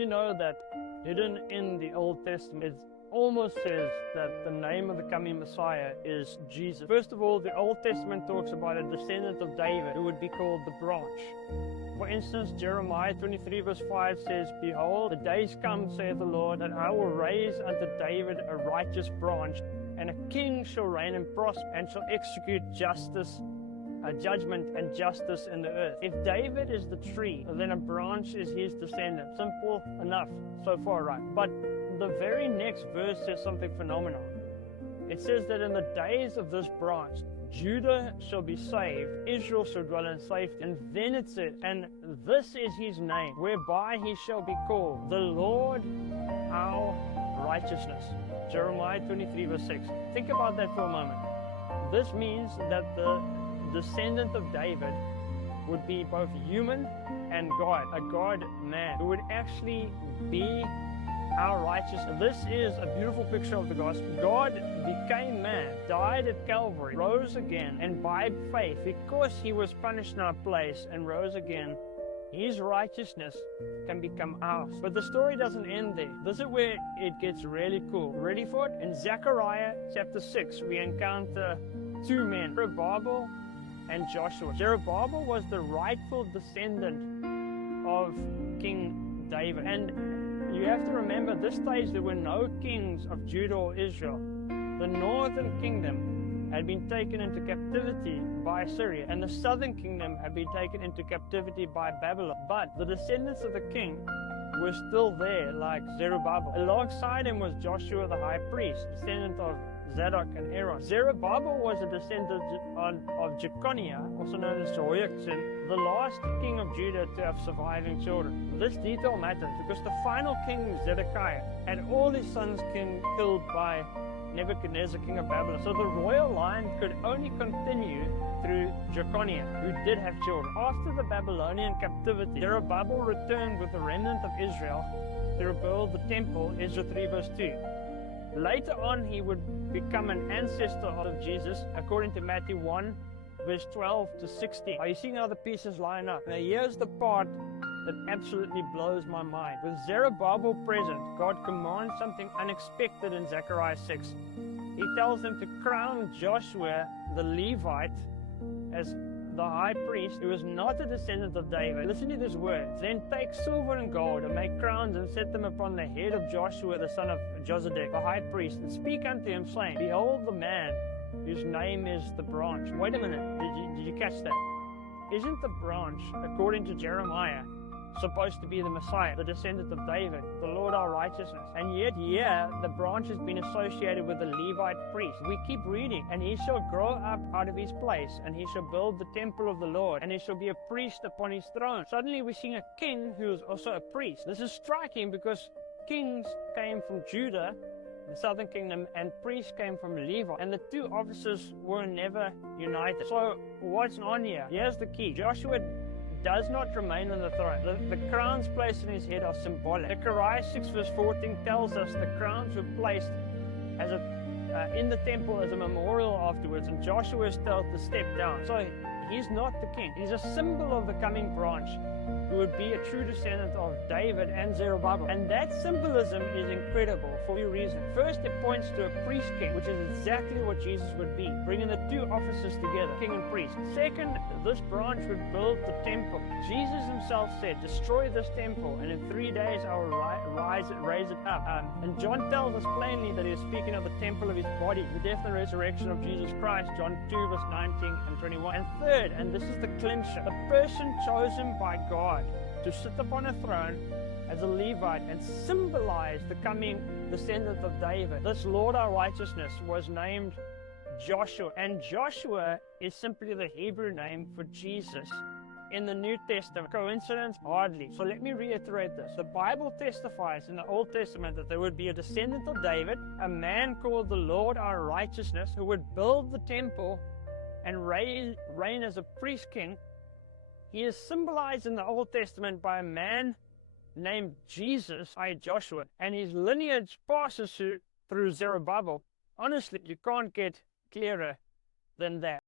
you know that hidden in the Old Testament, it almost says that the name of the coming Messiah is Jesus. First of all, the Old Testament talks about a descendant of David who would be called the branch. For instance, Jeremiah 23 verse 5 says, "Behold, the days come, saith the Lord, that I will raise unto David a righteous branch, and a king shall reign and prosper, and shall execute justice, judgment and justice in the earth." If David is the tree, then a branch is his descendant. Simple enough so far, right? But the very next verse says something phenomenal. It says that in the days of this branch, Judah shall be saved, Israel shall dwell in safety. And then it says, "And this is his name, whereby he shall be called, the Lord our righteousness." Jeremiah 23 verse 6. Think about that for a moment. This means that the descendant of David would be both human and God, a God-man, who would actually be our righteousness. This is a beautiful picture of the gospel. God became man, died at Calvary, rose again, and by faith, because he was punished in our place and rose again, his righteousness can become ours. But the story doesn't end there. This is where it gets really cool. Ready for it? In Zechariah chapter 6, we encounter two men, Zerubbabel and Joshua. Zerubbabel was the rightful descendant of King David. And you have to remember, this stage there were no kings of Judah or Israel. The northern kingdom had been taken into captivity by Assyria, and the southern kingdom had been taken into captivity by Babylon. But the descendants of the king were still there, like Zerubbabel. Alongside him was Joshua the high priest, descendant of Zadok and Aaron. Zerubbabel was a descendant of Jeconiah, also known as Jehoiakim, the last king of Judah to have surviving children. This detail matters because the final king, Zedekiah, had all his sons killed by Nebuchadnezzar, king of Babylon. So the royal line could only continue through Jeconiah, who did have children. After the Babylonian captivity, Zerubbabel returned with the remnant of Israel to rebuild the temple, Ezra 3 verse 2. Later on, he would become an ancestor of Jesus, according to Matthew 1, verse 12 to 16. Are you seeing how the pieces line up? Now, here's the part that absolutely blows my mind. With Zerubbabel present, God commands something unexpected in Zechariah 6. He tells them to crown Joshua, the Levite, as the high priest, who is not a descendant of David. Listen to these words. "Then take silver and gold, and make crowns, and set them upon the head of Joshua, the son of Josedek, the high priest, and speak unto him, saying, Behold the man whose name is the branch." Wait a minute, did you catch that? Isn't the branch, according to Jeremiah, supposed to be the Messiah, the descendant of David, the Lord our righteousness? And yet here, the branch has been associated with the Levite priest. We keep reading, "And he shall grow up out of his place, and he shall build the temple of the Lord, and he shall be a priest upon his throne." Suddenly we're seeing a king who is also a priest. This is striking because kings came from Judah, the southern kingdom, and priests came from Levi, and the two offices were never united. So what's on here? Here's the key. Joshua does not remain on the throne. The crowns placed on his head are symbolic. Zechariah 6 verse 14 tells us the crowns were placed as in the temple as a memorial afterwards, and Joshua is told to step down. So he's not the king. He's a symbol of the coming branch, who would be a true descendant of David and Zerubbabel. And that symbolism is incredible for two reasons. First, it points to a priest king, which is exactly what Jesus would be, bringing the two offices together, king and priest. Second, this branch would build the temple. Jesus himself said, "Destroy this temple, and in 3 days I will raise it up." And John tells us plainly that he is speaking of the temple of his body, the death and resurrection of Jesus Christ, John 2 verse 19 and 21. And third, and this is the clincher, the person chosen by God to sit upon a throne as a Levite and symbolize the coming descendant of David, this Lord our righteousness, was named Joshua. And Joshua is simply the Hebrew name for Jesus in the New Testament. Coincidence? Hardly. So let me reiterate this. The Bible testifies in the Old Testament that there would be a descendant of David, a man called the Lord our righteousness, who would build the temple and reign as a priest king. He is symbolized in the Old Testament by a man named Jesus, Joshua, and his lineage passes through Zerubbabel. Honestly, you can't get clearer than that.